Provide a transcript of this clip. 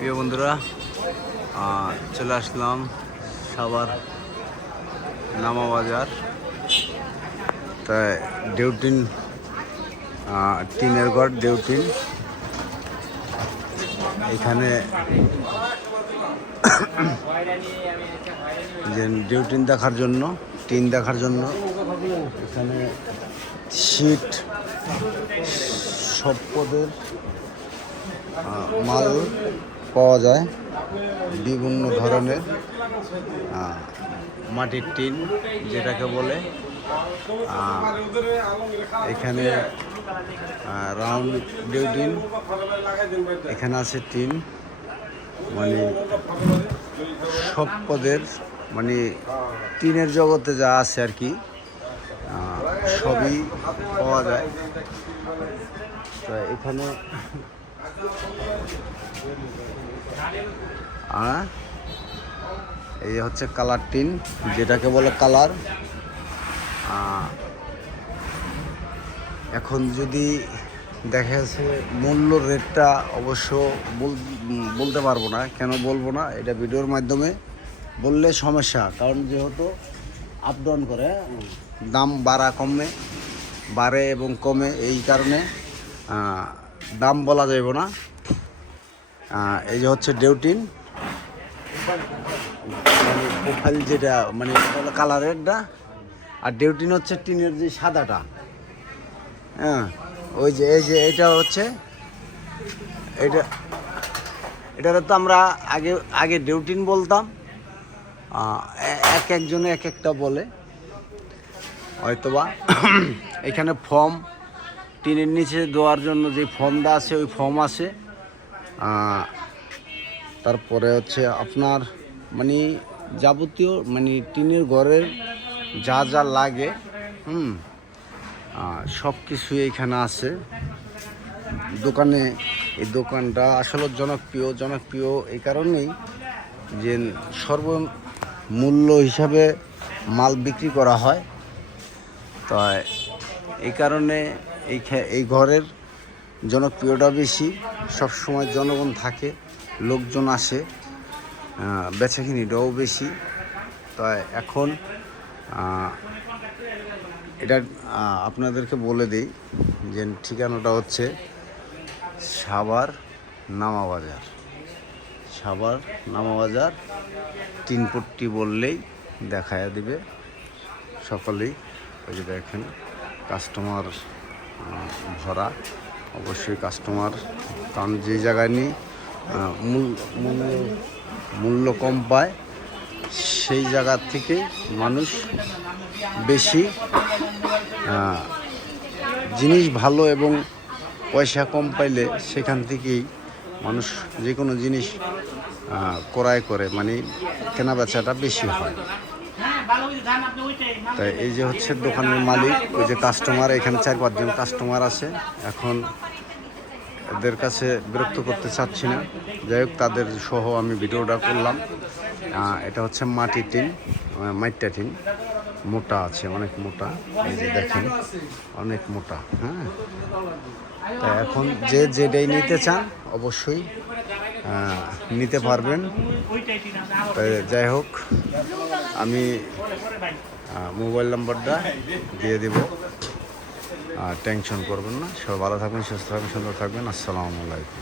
প্রিয় বন্ধুরা, চলে আসলাম সাভার নামা বাজার। তাই দেউটিন টিনের ঘর দেউটিন, এখানে যে দেউটিন দেখার জন্য, টিন দেখার জন্য এখানে শীট সব পদের মাল পাওয়া যায়। বিভিন্ন ধরনের মাটির টিন যেটাকে বলে, এখানে রাউন্ড ডিউটিন, এখানে আছে টিন, মানে সব পদের, মানে টিনের জগতে যা আছে আর কি সবই পাওয়া যায়। তো এখানে এই হচ্ছে কালার টিন, যেটাকে বলে কালার। এখন যদি দেখা যাচ্ছে মূল্য রেটটা অবশ্য বলতে পারবো না। কেন বলবো না, এটা ভিডিওর মাধ্যমে বললে সমস্যা, কারণ যেহেতু আপ ডাউন করে, দাম বাড়ে এবং কমে, এই কারণে দাম বলা যাবে না। এই যে হচ্ছে ডেউটিন, মানে প্রোফাইল যেটা, মানে কালারেরটা, আর ডেউটিন হচ্ছে টিনের যে সাদাটা। হ্যাঁ, ওই যে এই যে এটা হচ্ছে এটাতে তো আমরা আগে ডেউটিন বলতাম, একজনে এক একটা বলে হয়তোবা। এখানে ফর্ম, টিনের নিচে দেওয়ার জন্য যে ফর্মটা আছে ওই ফর্ম আছে। তারপরে হচ্ছে আপনার মানে যাবতীয়, মানে টিনের ঘরের যা যা লাগে সব কিছুই এখানে আছে দোকানে। এই দোকানটা আসলে জনপ্রিয় এই কারণেই যে সর্বমূল্য হিসাবে মাল বিক্রি করা হয়। তো এই কারণে এই ঘরের জনপ্রিয়তা বেশি, সবসময় জনগণ থাকে, লোকজন আসে, বেচাকিনিটাও বেশি। তো এখন এটা আপনাদেরকে বলে দিই যে ঠিকানাটা হচ্ছে সাভার নামা বাজার। তিনপট্টি বললেই দেখায়া দিবে সকলেই। ওই যে দেখেন কাস্টমার ভরা, অবশ্যই কাস্টমার, কারণ যে জায়গায় নিই মূল্য কম পায়, সেই জায়গার থেকে মানুষ বেশি জিনিস ভালো এবং পয়সা কম পাইলে সেখান থেকেই মানুষ যে কোনো জিনিস ক্রয় করে, মানে কেনা বেচাটা বেশি হয়। তাই এই যে হচ্ছে দোকানের মালিক, ওই যে কাস্টমার, এখানে 4-5 জন কাস্টমার আছে। এখন এদের কাছে বিরক্ত করতে চাচ্ছি না, যাই হোক তাদের সহ আমি ভিডিওটা করলাম। এটা হচ্ছে মাটির টিন, মাইটটা টিন, মোটা আছে, অনেক মোটা, এই যে দেখেন অনেক মোটা। হ্যাঁ, তা এখন যে যেটাই নিতে চান অবশ্যই নিতে পারবেন। তাই যাই হোক, আমি মোবাইল নাম্বারটা দিয়ে দেব, টেনশন করবেন না। সবাই ভালো থাকবেন, সুস্থ থাকবেন, সুন্দর থাকবেন। আসসালামু আলাইকুম।